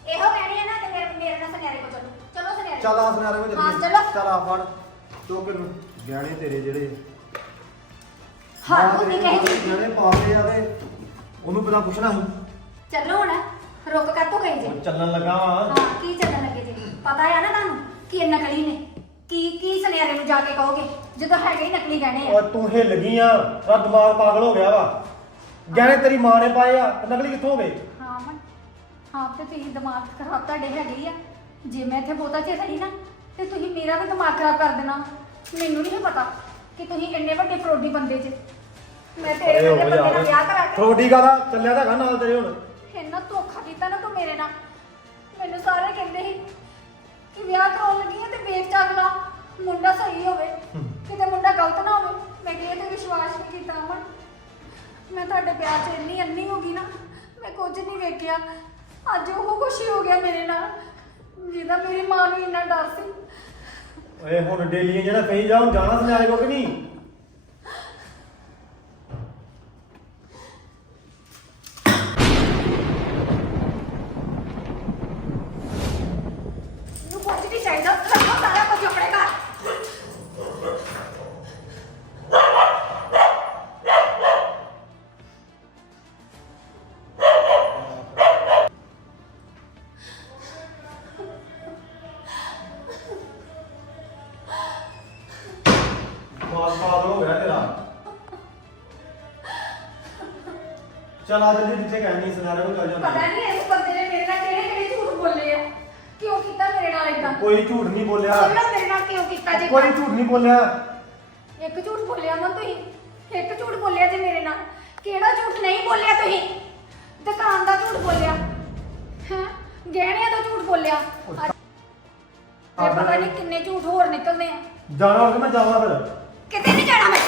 ਇਹੋ ਕਹਿਣੀ ਆ ਨਾ ਤੇ ਮੇਰੇ ਮੇਰੇ ਨਾਲ ਸੁਨਿਆਰੇ ਕੋ ਚਲੋ ਚਲੋ ਸੁਨਿਆਰੇ। ਚੱਲ ਆ ਸੁਨਿਆਰੇ ਵਿੱਚ ਹਾਂ, ਚਲੋ। ਚੱਲ ਆ ਫੜ। ਚੋਕ ਨੂੰ ਗਹਿਣੇ ਤੇਰੇ ਜਿਹੜੇ। ਹਾਂ ਉਹ ਨਹੀਂ ਕਹੀ ਜੀ ਗਹਿਣੇ ਆ ਤੇ ਉਹਨੂੰ ਪਹਿਲਾਂ ਪੁੱਛਣਾ ਸੀ। ਚੱਲੋ ਹੁਣ। ਰੁਕ ਕਰ ਤੋ ਜੇ। ਉਹ ਚੱਲਣ ਲੱਗਾ ਵਾਂ। ਹਾਂ ਕੀ ਚੱਲਣ ਲੱਗੇ ਜੀ? ਪਤਾ ਆ ਨਾ ਤੁਹਾਨੂੰ ਕਿ ਇਹ ਨਕਲੀ ਨੇ। ਕੀ ਕੀ ਸੁਨਿਆਰੇ ਨੂੰ ਜਾ ਕੇ ਕਹੋਗੇ? ਜਦੋਂ ਹੈਗੇ ਹੀ ਨਕਲੀ ਗਹਿਣੇ ਆ। ਓ ਤੂੰ ਹਿੱਲ ਗਈ ਆ ਤੇਰਾ ਦਿਮਾਗ ਪਾਗਲ ਹੋ ਗਿਆ ਵਾ। ਗਹਿਣੇ ਤੇਰੀ ਮਾਂ ਨੇ ਪਾਏ ਆ। ਤੇ ਨਕਲੀ ਕਿੱਥੋਂ ਹੋ ਗਏ? ਹਾਂ ਮਨ ਹਾਂ ਤੇ ਤੁਸੀਂ ਦਿਮਾਗ ਖਰਾਬ ਤੁਹਾਡੇ ਹੈਗੇ ਹੀ ਆ। ਜੇ ਮੈਂ ਇੱਥੇ ਬਹੁਤਾ ਚਿਰ ਰਹੀ ਨਾ ਤੇ ਤੁਸੀਂ ਮੇਰਾ ਵੀ ਦਿਮਾਗ ਖਰਾਬ ਕਰ ਦੇਣਾ। ਮੈਨੂੰ ਨਹੀਂ ਪਤਾ ਕਿ ਤੁਸੀਂ ਇੰਨੇ ਵੱਡੇ ਫਰੋਡੀ ਬੰਦੇ ਜੇ। ਮੈਂ ਤੇਰੇ ਬੰਦੇ ਨਾਲ ਵਿਆਹ ਕਰਾ ਕੇ ਥੋੜੀ ਗੱਲ ਚੱਲਿਆ ਤਾਂ ਹੈਗਾ ਨਾਲ ਤੇਰੇ ਹੁਣ। ਇੰਨਾ ਧੋਖਾ ਕੀਤਾ ਨਾ ਤੂੰ ਮੇਰੇ ਨਾਲ। ਮੈਨੂੰ ਸਾਰੇ ਕਹਿੰਦੇ ਸੀ ਕਿ ਵਿਆਹ ਕਰਾਉਣ ਲੱਗੀ ਹੈ ਤੇ ਵੇਖ ਚੱਗਲਾ ਮੁੰਡਾ ਸਹੀ ਹੋਵੇ ਕਿਤੇ ਮੁੰਡਾ ਗਲਤ ਨਾ ਹੋਵੇ। ਮੈਂ ਕਿਹਾ ਤੇ ਵਿਸ਼ਵਾਸ ਨਹੀਂ ਕੀਤਾ ਅਮਨ ਮੈਂ ਤੁਹਾਡੇ ਪਿਆਰ 'ਚ ਇੰਨੀ ਅੰਨੀ ਹੋ ਗਈ ਨਾ ਮੈਂ ਕੁਝ ਨਹੀਂ ਵੇਖਿਆ। ਅੱਜ ਉਹ ਖੁਸ਼ੀ ਹੋ ਗਿਆ ਮੇਰੇ ਨਾਲ ਜਿਹਦਾ ਮੇਰੀ ਮਾਂ ਨੂੰ ਇੰਨਾ ਡਰ ਸੀ। ਓਏ ਹੁਣ ਡੇਲੀ ਜਿਹੜਾ ਕਹੀ ਜਾ ਹੁਣ ਜਾਣਾ ਕੋ ਕਿ ਨਹੀਂ? ਪਤਾ ਜਾਂਦਾ ਨਹੀਂ ਇਸ ਬੰਦੇ ਨੇ ਮੇਰੇ ਨਾਲ ਕਿਹੜੇ ਕਿਹੜੇ ਝੂਠ ਬੋਲੇ ਆ। ਕਿਉਂ ਕੀਤਾ ਮੇਰੇ ਨਾਲ ਇਦਾਂ ਕੋਈ ਝੂਠ ਨਹੀਂ ਬੋਲਿਆ। ਸੁਣੋ ਮੇਰੇ ਨਾਲ ਕਿਉਂ ਕੀਤਾ ਜੀ ਕੋਈ ਝੂਠ ਨਹੀਂ ਬੋਲਿਆ। ਇੱਕ ਝੂਠ ਬੋਲਿਆ ਨਾ ਤੁਸੀਂ। ਇੱਕ ਝੂਠ ਬੋਲਿਆ ਜੇ ਮੇਰੇ ਨਾਲ। ਕਿਹੜਾ ਝੂਠ ਨਹੀਂ ਬੋਲਿਆ ਤੁਸੀਂ? ਦੁਕਾਨ ਦਾ ਝੂਠ ਬੋਲਿਆ। ਹੈ? ਗਹਿਣਿਆਂ ਦਾ ਝੂਠ ਬੋਲਿਆ। ਅੱਜ ਇਹ ਪਤਾ ਨਹੀਂ ਕਿੰਨੇ ਝੂਠ ਹੋਰ ਨਿਕਲਦੇ ਆ। ਜਾਣਾ ਹੋਵੇ ਮੈਂ ਜਾਵਾਂ ਫਿਰ। ਕਿਤੇ ਨਹੀਂ ਜਾਣਾ ਮੈਂ।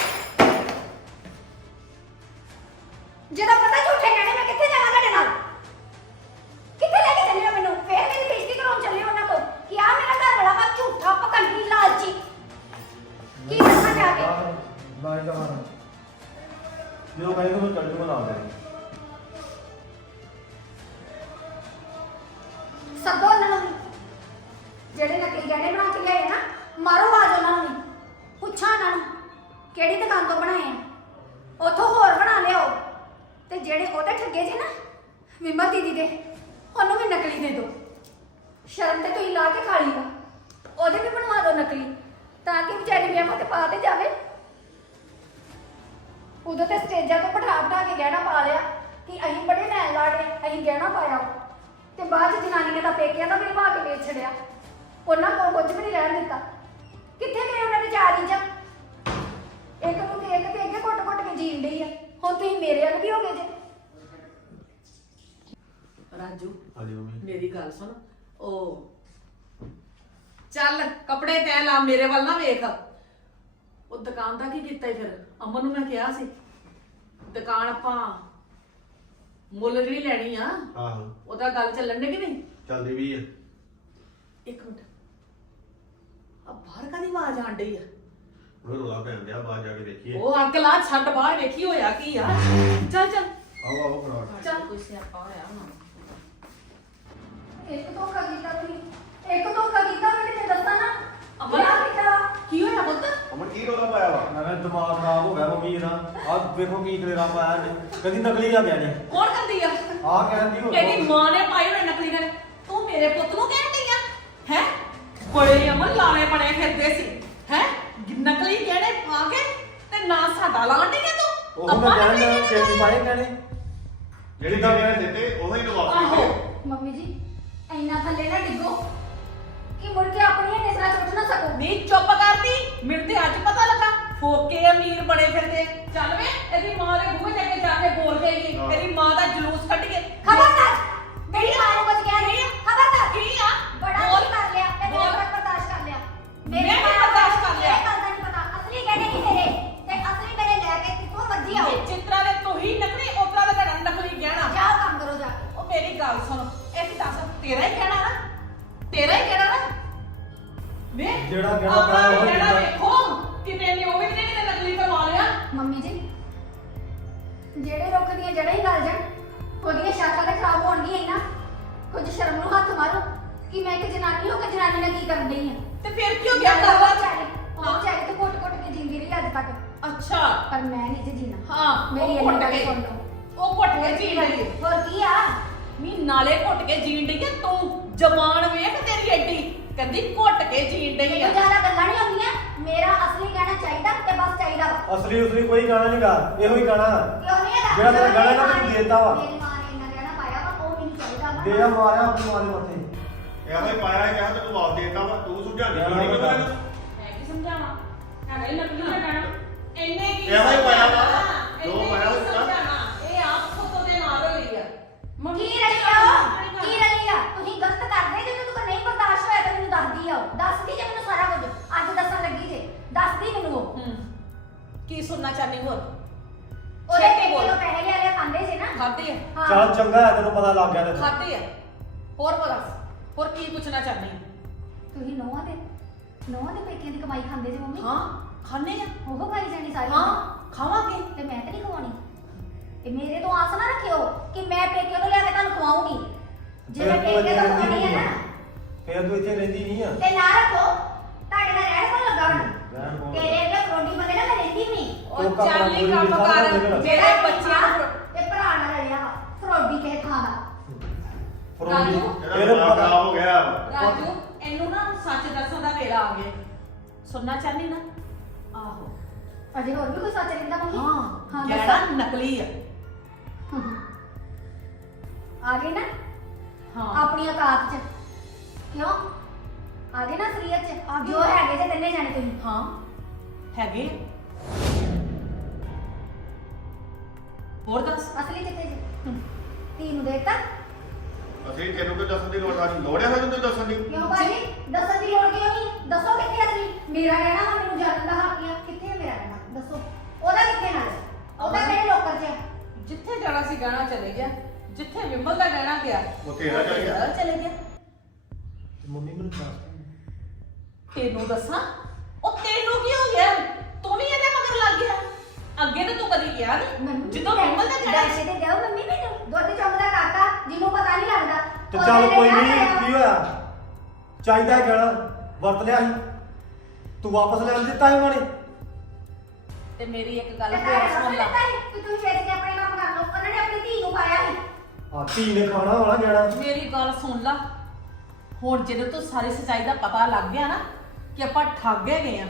ਜਦੋਂ ਕਹੇ ਤੂੰ ਚੱਲ ਜੂਗਾ ਨਾਲ ਦੇ। ਸੱਦੋ ਉਹਨਾਂ ਨੂੰ ਵੀ। ਜਿਹੜੇ ਨਕਲੀ ਗਹਿਣੇ ਬਣਾ ਕੇ ਲਿਆਏ ਨਾ, ਮਾਰੋ ਆਵਾਜ਼ ਉਹਨਾਂ ਨੂੰ ਵੀ। ਪੁੱਛਾਂ ਉਹਨਾਂ ਨੂੰ, ਕਿਹੜੀ ਦੁਕਾਨ ਤੋਂ ਬਣਾਏ ਆ? ਉਥੋਂ ਹੋਰ ਬਣਾ ਲਿਆਓ। ਤੇ ਜਿਹੜੇ ਉਹਦੇ ਠੱਗੇ ਜੇ ਨਾ, ਵਿਮਲ ਦੀਦੀ ਦੇ, ਉਹਨੂੰ ਵੀ ਨਕਲੀ ਦੇ ਦਿਓ। ਸ਼ਰਮ ਤੇ ਤੁਸੀਂ ਲਾ ਕੇ ਖਾ ਲਈ ਉਹਦੇ ਵੀ ਬਣਵਾ ਦਿਓ ਨਕਲੀ, ਤਾਂ ਕਿ ਵਿਚਾਰੀ ਵਿਆਹਾਂ ਤੇ ਪਾ ਤੇ ਜਾਵੇ। ਉਦੋਂ ਤੇ ਸਟੇਜਾਂ ਤੋਂ ਬਿਠਾ ਬਿਠਾ ਕੇ ਗਹਿਣਾ ਪਾ ਲਿਆ ਕਿ ਅਸੀਂ ਬੜੇ ਲੈਣ ਲਾੜੇ ਅਸੀਂ ਗਹਿਣਾ ਪਾਇਆ। ਤੇ ਬਾਅਦ ਚ ਜਨਾਨੀ ਨੇ ਤਾਂ ਪੇਕਿਆਂ ਦਾ ਵੀ ਲਵਾ ਕੇ ਵੇਚ ਛੜਿਆ ਉਹਨਾਂ ਕੋਲ ਕੁਝ ਵੀ ਨਹੀਂ ਰਹਿਣ ਦਿੱਤਾ। ਕਿੱਥੇ ਗਏ ਉਹਨਾਂ ਦੇ ਚਾਰ ਇੰਚ ਇੱਕ ਨੂੰ ਤੇ ਇੱਕ ਤੇ ਅੱਗੇ ਘੁੱਟ ਘੁੱਟ ਕੇ ਜੀਣ ਡਈ ਆ। ਹੁਣ ਤੁਸੀਂ ਮੇਰੇ ਵੱਲ ਵੀ ਹੋ ਗਏ ਜੇ। ਰਾਜੂ ਹਾਂਜੀ ਮੰਮੀ। ਮੇਰੀ ਗੱਲ ਸੁਣ। ਉਹ ਚੱਲ ਕੱਪੜੇ ਤੈ ਲਾ ਮੇਰੇ ਵੱਲ ਨਾ ਵੇਖ। ਉਹ ਦੁਕਾਨ ਦਾ ਕੀ ਕੀਤਾ ਈ ਫਿਰ? ਅਮਨ ਨੂੰ ਮੈਂ ਕਿਹਾ ਸੀ ਦੁਕਾਨ ਆਪਾਂ ਮੁੱਲ ਜਿਹੜੀ ਲੈਣੀ ਆ ਆਹੋ। ਉਹਦਾ ਗੱਲ ਚੱਲਣ ਦੇ ਕਿ ਨਹੀਂ? ਚੱਲਦੀ ਵੀ ਹੈ ਇੱਕ ਮਿੰਟ। ਆ ਬਾਹਰ ਕਾਦੀ ਆਵਾਜ਼ ਆਣ ਡਈ ਆ? ਉਹ ਰੋਲਾ ਪੈਣ ਡਿਆ ਬਾਹਰ ਜਾ ਕੇ ਦੇਖੀਏ ਉਹ ਅੱਗ ਲਾ ਛੱਡ ਬਾਹਰ ਵੇਖੀ ਹੋਇਆ ਕੀ ਆ। ਚੱਲ ਚੱਲ। ਆਓ ਆਓ ਫਰਾਟ ਚੱਲ। ਕੋਈ ਸਿਆਪਾ ਹੋਇਆ ਹੁਣ ਇੱਕ ਧੋਖਾ ਕੀਤਾ ਤੁਸੀਂ। ਇੱਕ ਧੋਖਾ ਕੀਤਾ ਮੈਨੂੰ ਤੇ ਦੱਸਾ ਨਾ ਅਮਨ। ਵਿਆਹ ਕੀਤਾ ਕੀ ਹੋਇਆ ਪੁੱਤ ਅਮਨ ਕੀ ਰੋਲਾ ਪਾਇਆ ਵਾ? ਮੈਂ ਦਿਮਾਗ ਖਰਾਬ ਹੋ ਗਿਆ ਮੰਮੀ ਇਹਦਾ? ਆ ਵੇਖੋ ਕੀ ਕਲੇਰਾ ਪਾਇਆ ਨੇ ਕਦੀ ਨਕਲੀ ਆ ਗਿਆ ਨੇ ਕੌਣ ਕਰਦੀ ਆ? ਆ ਕਹਿੰਦੀ ਹੋ ਇਹਦੀ ਮਾਂ ਨੇ ਪਾਈ ਹੋਏ ਨਕਲੀ ਗਹਿਣੇ ਤੂੰ ਮੇਰੇ ਪੁੱਤ ਨੂੰ ਕਹਿਣ ਡਈ ਆ? ਹੈ? ਬੜੇ ਅਮਨ ਲਾਣੇ ਬਣੇ ਫਿਰਦੇ ਸੀ। ਹੈ? ਨਕਲੀ ਗਹਿਣੇ ਪਾ ਕੇ ਤੇ ਨਾ ਸਾਡਾ ਲਾਣ ਡਈ ਆ ਤੂੰ? ਉਹ ਮੈਂ ਆਪਾਂ ਕਹਿਣ ਨਕਲੀ ਡਿਆ ਗਹਿਣੇ ਚੇਂਜ ਪਾਏ ਕਹਿੰਦੇ ਜਿਹੜੀ ਤਾਂ ਮੈਂ ਦਿੱਤੇ ਉਹੀ ਤਾਂ ਵਾਪਸ ਆਹੋ। ਮੰਮੀ ਜੀ ਇੰਨਾ ਥੱਲੇ ਨਾ ਡਿੱਗੋ। ਕਿ ਮੁੜ ਕੇ ਆਪਣੀਆਂ ਨਜ਼ਰਾਂ ਚੁੱਟ ਨਾ ਸਕੋ। ਨੀ ਚੁੱਪ ਕਰਦੀ। ਮੈਨੂੰ ਤੇ ਅੱਜ ਪਤਾ ਲੱਗਾ। ਫੋਕੇ ਅਮੀਰ ਬਣੇ ਫਿਰਦੇ। ਚੱਲ ਵੇ ਇਹਦੀ ਮਾਂ ਦੇ ਮੂੰਹ ਕੇ ਜਾ ਕੇ ਬੋਲ ਗਈ ਹਾਂ। ਇਹਦੀ ਮਾਂ ਦਾ ਜਲੂਸ ਤੱਕ ਅੱਛਾ ਪਰ ਮੈਂ ਨਹੀਂ ਜੇ ਜੀਣਾ। ਹਾਂ ਮੇਰੀ ਉਹ ਇੰਨੀ ਘੁੱਟ ਗੱਲ ਕੇ। ਸੁਣ ਲਓ। ਉਹ ਘੁੱਟ ਕੇ ਜੀਣ ਹੈ। ਹੋਰ ਕੀ ਆ? ਨੀ ਨਾਲੇ ਘੁੱਟ ਕੇ ਜੀਣ ਡਈ ਆ ਤੂੰ ਜਮਾਨ ਵੇਖ ਤੇਰੀ ਐਡੀ। ਕਹਿੰਦੀ ਘੁੱਟ ਕੇ ਜੀਣ ਡਈ ਮੈਨੂੰ ਆ ਜ਼ਿਆਦਾ ਗੱਲਾਂ ਨਹੀਂ ਆਉਂਦੀਆਂ। ਮੇਰਾ ਅਸਲੀ ਕਹਿਣਾ ਚਾਹੀਦਾ ਤੇ ਬਸ ਚਾਹੀਦਾ ਵਾ। ਅਸਲੀ ਉਸਲੀ ਕੋਈ ਗਾਣਾ ਨਹੀਂ ਗਾ। ਇਹੋ ਹੀ ਗਾਣਾ। ਕਿਉਂ ਨਹੀਂ ਹੈਗਾ? ਜਿਹੜਾ ਤੇਰਾ ਗਾਣਾ ਨਾ ਤੈਨੂੰ ਦੇਤਾ ਵਾ। ਮੇਰੀ ਮਾਂ ਨੇ ਇੰਨਾ ਕਹਿਣਾ ਪਾਇਆ ਵਾ ਉਹ ਮੈਨੂੰ ਚਾਹੀਦਾ ਵਾ। ਦੇ ਆ ਮਾਰਿਆ ਆਪਣੀ ਮਾਂ ਦੇ ਮੱਥੇ ਇਹੋ ਹੀ ਪਾਇਆ ਹੈ ਕਿਹਾ ਤੈਨੂੰ ਵਾਪ ਦੇਤਾ ਵਾ। ਤੂੰ ਸੁਝਾਣੀ ਨਹੀਂ ਮੈਨੂੰ ਮੈਂ ਕੀ ਸਮਝਾਵਾਂ? ਨਕਲੀ ਦਾ ਕਹਿਣਾ ਇੰਨੇ ਕੀ ਇਹੋ ਹੀ ਪਾਇਆ ਵਾ। ਸਮਝਾਉਣਾ, ਜੋ ਇੰਨੇ ਪਾਇਆ ਕੀ ਉਹ ਤਾਂ- ਸਮਝਾਉਣਾ? ਇਹ ਆਪ ਖੁਦ ਦੇ ਨਾਲ ਹੋਈ ਆ। ਕੀ ਰਹੀ ਆ ਉਹ? ਕੀ ਰਹੀ ਆ? ਤੁਸੀਂ ਗਲਤ ਕਰਦੇ ਜੇ ਕੋਈ ਨਹੀਂ ਬਰਦਾਸ਼ਤ ਹੋਇਆ ਤਾਂ ਮੈਨੂੰ ਦੱਸਦੀ ਆ ਉਹ। ਦੱਸਦੀ ਜੇ ਮੈਨੂੰ ਸਾਰਾ ਕੁਝ। ਅੱਜ ਦੱਸਣ ਲੱਗੀ ਜੇ। ਦੱਸਦੀ ਮੈਨੂੰ ਉਹ। ਹੂੰ। ਕੀ ਸੁਣਨਾ ਚਾਹਨੀ ਹੋਰ? ਉਹਦੇ ਛੇਤੀ ਬੋਲ। ਤੋਂ ਪੈਸੇ ਲਿਆ ਲਿਆ ਖਾਂਦੇ ਸੀ ਨਾ। ਖਾਦੇ ਆ। ਹਾਂ। ਚੱਲ ਚੰਗਾ ਹੈ ਤੈਨੂੰ ਪਤਾ ਲੱਗ ਗਿਆ ਤੇ ਖਾਦੇ ਆ। ਹੋਰ ਬੋਲਾ ਹੋਰ ਕੀ ਪੁੱਛਣਾ ਚਾਹਨੀ ਤੁਸੀਂ ਨੋਹਾਂ ਦੇ ਨੋਹਾਂ ਦੇ ਪੇਕਿਆਂ ਦੀ ਕਮਾਈ ਖਾਂਦੇ ਜੇ ਮੰਮੀ? ਹਾਂ। ਖਾਣੇ ਆ? ਉਹ ਖਾਈ ਜਾਣੀ ਸਾਰੀ ਹਾਂ। ਖਾਵਾਂਗੇ। ਤੇ ਮੈਂ ਤਾਂ ਨਹੀਂ ਖਵਾਉਣੀ। ਤੇ ਮੇਰੇ ਤੋਂ ਆਸ ਨਾ ਰੱਖਿਓ ਕਿ ਮੈਂ ਪੇਕੇ ਤੋਂ ਲਿਆ ਕੇ ਤੁਹਾਨੂੰ ਖਵਾਉਂਗੀ। ਜੇ ਮੈਂ ਪੇਕੇ ਤੋਂ ਖਵਾਉਣੀ ਹੈ ਨਾ। ਫਿਰ ਤੂੰ ਇੱਥੇ ਰਹਿੰਦੀ ਨਹੀਂ ਆ। ਤੇ ਨਾ ਰੱਖੋ ਤੁਹਾਡੇ ਨਾਲ ਰਹਿਣ ਕੋਲ ਲੱਗਾ ਹੁਣ? ਰਹਿਣ ਕੋਲ। ਤੇਰੇ ਅੱਗੇ ਫਰੋਂਡੀ ਬੰਦੇ ਨਾਲ ਮੈਂ ਰਹਿੰਦੀ ਨਹੀਂ। ਉਹ ਚਾਲੀ ਪੂਰੀ ਕੰਮ ਕਰ। ਮੇਰੇ ਬੱਚਿਆਂ ਤੇ ਭਰਾ ਨਾਲ ਰਲਿਆ ਵਾ, ਫਰੋਡੀ ਕਿਸੇ ਥਾਂ ਦਾ। ਫਰੋਡੀ। ਰਾਜੂ, ਇਹਦਾ ਇਹਨੂੰ ਦਿਮਾਗ ਪਤਾ ਖਰਾਬ ਹੋ ਗਿਆ। ਰਾਜੂ ਇਹਨੂੰ ਨਾ ਸੱਚ ਦੱਸਣ ਦਾ ਵੇਲਾ ਆ ਗਿਆ। ਸੁਣਨਾ ਚਾਹਨੀ ਨਾ? ਆਹੋ। ਅਜੇ ਹੋਰ ਵੀ ਕੋਈ ਸੱਚ ਰਹਿੰਦਾ ਮੰਮੀ? ਹਾਂ ਹਾਂ ਜਿਹੜਾ ਦੱਸੋ। ਨਕਲੀ ਆ। ਆ ਗਏ ਨਾ? ਹਾਂ। ਆਪਣੀ ਔਕਾਤ ਚ। ਕਿਉਂ? ਆ ਗਏ ਨਾ ਅਸਲੀਅਤ ਚ? ਜੋ ਹੈਗੇ ਜੇ ਤਿੰਨੇ ਜਾਣੇ ਤੁਸੀਂ। ਹਾਂ। ਹੈਗੇ। ਹੋਰ ਦੱਸ। ਅਸਲੀ ਕਿੱਥੇ ਜੀ। ਤੀ ਨੂੰ ਦੇਤਾ ਅਸੀਂ ਤੈਨੂੰ ਕੋਈ ਦੱਸਣ ਦੀ ਲੋੜ? ਆ ਨਹੀਂ ਲੋੜਿਆ ਹੋਇਆ ਤੈਨੂੰ ਦੱਸਣ ਦੀ। ਕਿਉਂ ਭਾਜੀ? ਦੱਸਣ ਦੀ ਲੋੜ ਕਿਉਂ ਨਹੀਂ? ਦੱਸੋ ਕਿੱਥੇ ਅਸਲੀ ਮੇਰਾ ਰਹਿਣਾ ਵਾ ਮੈਨੂੰ ਜਾਣਨ ਦਾ ਹੱਕ ਆ। ਕਿੱਥੇ ਹੈ ਮੇਰਾ ਰਹਿਣਾ? ਦੱਸੋ। ਉਹਦਾ ਕਿੱਥੇ ਨਾਲ ਉਹਦਾ ਮੇਰੇ ਲੋਕਰ ਚ ਆ। ਜਿੱਥੇ ਜਾਣਾ ਸੀ ਗਾਣਾ ਚਲੇ ਗਿਆ। ਜਿੱਥੇ ਵਿਮਲ ਦਾ ਗਾਣਾ ਗਿਆ ਉਹ ਤੇਰਾ ਚਲ ਗਿਆ। ਚਲੇ ਗਿਆ। ਮੰਮੀ ਮੈਨੂੰ ਦੱਸ ਤੈਨੂੰ ਦੱਸਾਂ? ਤੇ ਚੱਲ ਕੋਈ ਨਹੀਂ। ਕੀ ਹੋਇਆ? ਚਾਹੀਦਾ ਹੈ ਗਾਣਾ ਵਰਤ ਲਿਆ ਸੀ। ਤੂੰ ਵਾਪਸ ਲੈ ਦਿੱਤਾ ਸੀ ਉਹਨਾਂ ਨੇ? ਤੇ ਮੇਰੀ ਇੱਕ ਗੱਲ ਤੇ ਹੋਰ ਸੁਣ ਲੈ। ਤੁਸੀਂ ਵੇਚ ਕੇ ਆਪਣੇ ਕੰਮ ਕਰ ਲਓ। ਉਹਨਾਂ ਨੇ ਆਪਣੀ ਧੀ ਨੂੰ ਪਾਇਆ ਸੀ। ਆ ਧੀ ਨੇ ਖਾਣਾ ਹੋਣਾ ਗਾਣਾ ਮੇਰੀ ਗੱਲ ਸੁਣ ਲੈ। ਹੁਣ ਜਦੋਂ ਤੋਂ ਸਾਰੀ ਸੱਚਾਈ ਦਾ ਪਤਾ ਲੱਗ ਗਿਆ ਨਾ ਕਿ ਆਪਾਂ ਠੱਗੇ ਗਏ ਆ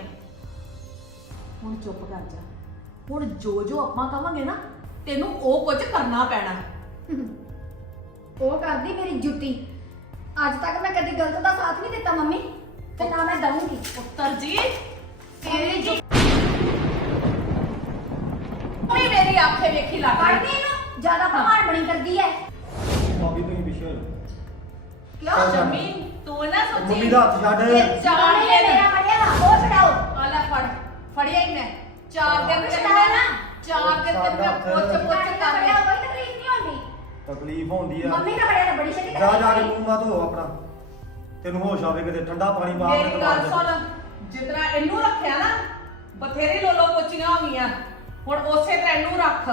ਹੁਣ ਚੁੱਪ ਕਰ ਜਾ। ਹੁਣ ਜੋ ਜੋ ਆਪਾਂ ਕਵਾਂਗੇ ਨਾ ਤੈਨੂੰ ਉਹ ਕੁਝ ਕਰਨਾ ਪੈਣਾ। ਉਹ ਕਰਦੀ ਮੇਰੀ ਜੁੱਤੀ। ਅੱਜ ਤੱਕ ਮੈਂ ਕਦੀ ਗਲਤ ਦਾ ਸਾਥ ਨਹੀਂ ਦਿੱਤਾ ਮੰਮੀ। ਤੇ ਨਾ ਮੈਂ ਦਊਂਗੀ। ਪੁੱਤਰ ਜੀ ਤੇਰੀ ਜੋ ਉਹਨੇ ਮੇਰੀ ਆਖੇ ਵੇਖੀ ਲੱਗ ਗਈ ਇਹਨੂੰ ਜ਼ਿਆਦਾ ਭਮਾਨ ਬਣੀ ਕਰਦੀ ਹੈ ਭਾਬੀ ਤੁਸੀਂ ਪਿੱਛੇ। ਕਿਉਂ ਜਮੀ? ਤੂੰ ਨਾ ਸੋਚੀ। ਮੰਮੀ ਦਾ ਹੱਥ ਛੱਡ। ਇਹ ਚਾਰ ਇਹ ਦਿਨ। ਮੇਰਾ ਪੜਿਆ ਵਾ ਉਹ ਛਡਾਓ ਆਲਾ ਫੜ ਫੜਿਆ ਹੀ ਮੈਂ। ਚਾਰ ਦਿਨ ਤੇ ਛਡਾਓ ਮੈਂ ਨਾ। ਚਾਰ ਦਿਨ ਤੇ ਮੈਂ ਪੁੱਛ ਪੁੱਛ ਕਰ ਪੜਿਆ ਕੋਈ ਤਕਲੀਫ ਤਕਲੀਫ ਹੁੰਦੀ ਆ। ਮੰਮੀ ਦਾ ਪੜਿਆ ਤਾਂ ਬੜੀ ਛੇਤੀ ਜਾ ਜਾ ਕੇ ਮੂੰਹ ਮਾ ਧੋ ਆਪਣਾ। ਤੈਨੂੰ ਹੋਸ਼ ਆਵੇ ਕਿਤੇ ਠੰਡਾ ਪਾਣੀ ਪਾ ਕੇ ਮੇਰੀ ਗੱਲ। ਸੁਣ ਜਿਤਨਾ ਇਹਨੂੰ ਰੱਖਿਆ ਨਾ ਬਥੇਰੀ ਲੋਲੋ ਕੋਚੀਆਂ ਹੋ ਗਈਆਂ। ਹੁਣ ਉਸੇ ਤਰ੍ਹਾਂ ਇਹਨੂੰ ਰੱਖ।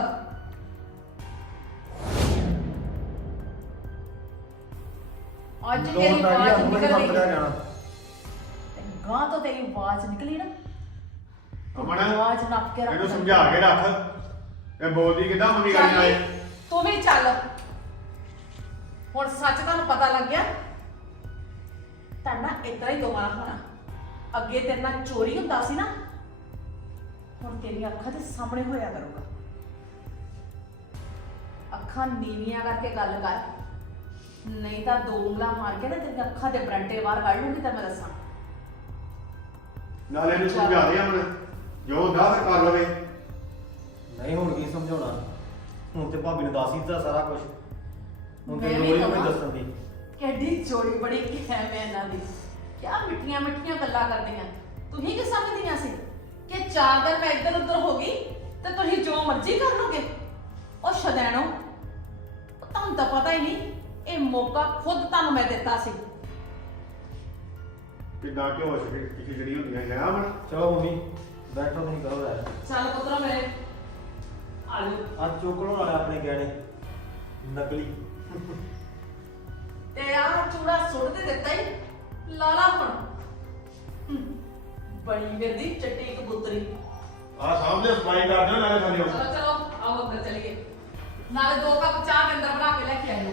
ਅੱਜ ਤੇਰੀ ਆਵਾਜ਼ ਨਿਕਲ ਗਈ ਜਾਣਾ। ਗਾਂ ਤੋਂ ਤੇਰੀ ਆਵਾਜ਼ ਨਿਕਲੀ ਨਾ। ਤੇ ਅਮਨ, ਆਵਾਜ਼ ਨੱਪ ਕੇ ਰੱਖ ਇਹਨੂੰ ਸਮਝਾ ਕੇ ਰੱਖ। ਇਹ ਬੋਲਦੀ ਕਿਦਾਂ ਮੰਮੀ ਗੱਲ ਚੱਲ ਆਏ ਨੀ, ਤੂੰ ਵੀ ਚੱਲ। ਹੁਣ ਸੱਚ ਤੁਹਾਨੂੰ ਪਤਾ ਲੱਗ ਗਿਆ? ਤੁਹਾਡਾ ਇਤਰਾ ਹੀ ਦੋਵਾਂ ਹੋਣਾ। ਅੱਗੇ ਤੇਰੇ ਨਾਲ ਚੋਰੀ ਹੁੰਦਾ ਸੀ ਨਾ ਹੁਣ ਤੇਰੀਆਂ ਅੱਖਾਂ ਦੇ ਸਾਹਮਣੇ ਹੋਇਆ ਕਰੂਗਾ। ਅੱਖਾਂ ਨੀਵੀਆਂ ਕਰਕੇ ਗੱਲ ਕਰ। ਨਹੀਂ ਤਾਂ ਦੋ ਉਂਗਲਾਂ ਮਾਰ ਕੇ ਨਾ ਤੇਰੀਆਂ ਅੱਖਾਂ ਦੇ ਬਰੰਟੇ ਬਾਹਰ ਕੱਢ ਲੂੰਗੀ ਤਾਂ ਮੈਂ ਦੱਸਾਂ। ਨਾਲੇ ਇਹਨੂੰ ਸਮਝਾ ਦੇ ਹੁਣ ਜੋ ਫਿਰ ਕਰ ਲਵੇ। ਨਹੀਂ ਹੁਣ ਕੀ ਸਮਝਾਉਣਾ? ਹੁਣ ਤੇ ਭਾਬੀ ਨੇ ਦੱਸ ਹੀ ਦਿੱਤਾ ਸਾਰਾ ਕੁਝ ਹੁਣ ਤੇ ਮੈਂ ਵੀ ਲੋੜ ਹੀ ਕੋਈ ਕਵਾਂ। ਬੜੀ ਕੈਮ ਹੈ ਇਹਨਾਂ ਦੀ। ਕਿਆ ਮਿੱਠੀਆਂ ਮਿੱਠੀਆਂ ਗੱਲਾਂ ਕਰਦੀਆਂ। ਤੁਸੀਂ ਕੀ ਸਮਝਦੀਆਂ ਸੀ? ਕਿ ਚਾਰ ਦਿਨ ਮੈਂ ਇੱਧਰ ਉੱਧਰ ਹੋ ਗਈ ਤੇ ਤੁਸੀਂ ਜੋ ਮਰਜ਼ੀ ਕਰ ਲੋਗੇ ਉਹ ਸ਼ਦੈਣੋ ਤੁਹਾਨੂੰ ਤਾਂ ਪਤਾ ਹੀ ਨਹੀਂ ਇਹ ਮੌਕਾ ਖੁਦ ਤੁਹਾਨੂੰ ਮੈਂ ਦਿੱਤਾ ਸੀ। ਕਿੱਦਾਂ ਕਿਉਂ ਅਸ਼ਕ ਕਿ ਜਿਹੜੀ ਹੁੰਦੀਆਂ ਹੈ ਆ ਮਨ ਚਲੋ ਮੰਮੀ ਬੈਠੋ ਤੁਸੀਂ ਕਰੋ ਯਾਰ ਚੱਲ ਪੁੱਤਰਾ ਮੇਰੇ ਆਲੂ। ਆ ਚੁੱਕ ਲਓ ਆਪਣੇ ਗਹਿਣੇ ਨਕਲੀ। ਤੇ ਆ ਚੂੜਾ ਸੁੱਟ ਦੇ ਦਿੱਤਾ ਹੀ ਲਾਲਾ ਹੁਣ ਬਣੀ ਮਿਰਦੀ ਚੱਟੀ ਕਬੂਤਰੀ। ਆ ਸਾਹਮਣੇ ਸਫ਼ਾਈ ਕਰਦੇ ਦਿਓ ਨਾਲੇ ਥੱਲੇ ਚਲੋ ਚਲੋ ਆਓ ਅੰਦਰ ਚਲੀਏ। ਨਾਲੇ ਦੋ ਕੱਪ ਚਾਹ ਅੰਦਰ ਬਣਾ ਕੇ ਲੈ ਕੇ ਆਇਓ।